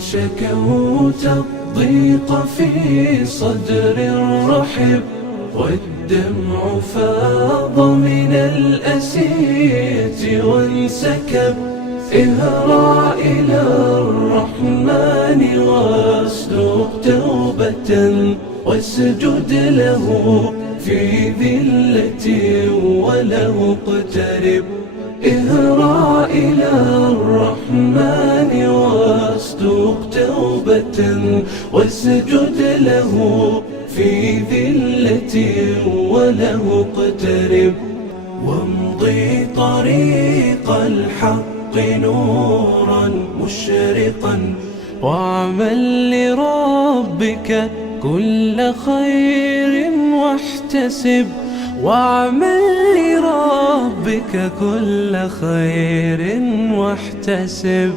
شكوت الضيق في صدر رحب، والدمع فاض من الأسية وانسكب. اهرع إلى الرحمن واصدق توبة، واسجد له في ذلة وله اقترب. اهرع إلى الرحمن واصدق توبة، واسجد له في ذلة وله اقترب. وامضي طريق الحق نورا مشرقا، واعمل لربك كل خير واحتسب. واعمل لربك كل خير واحتسب.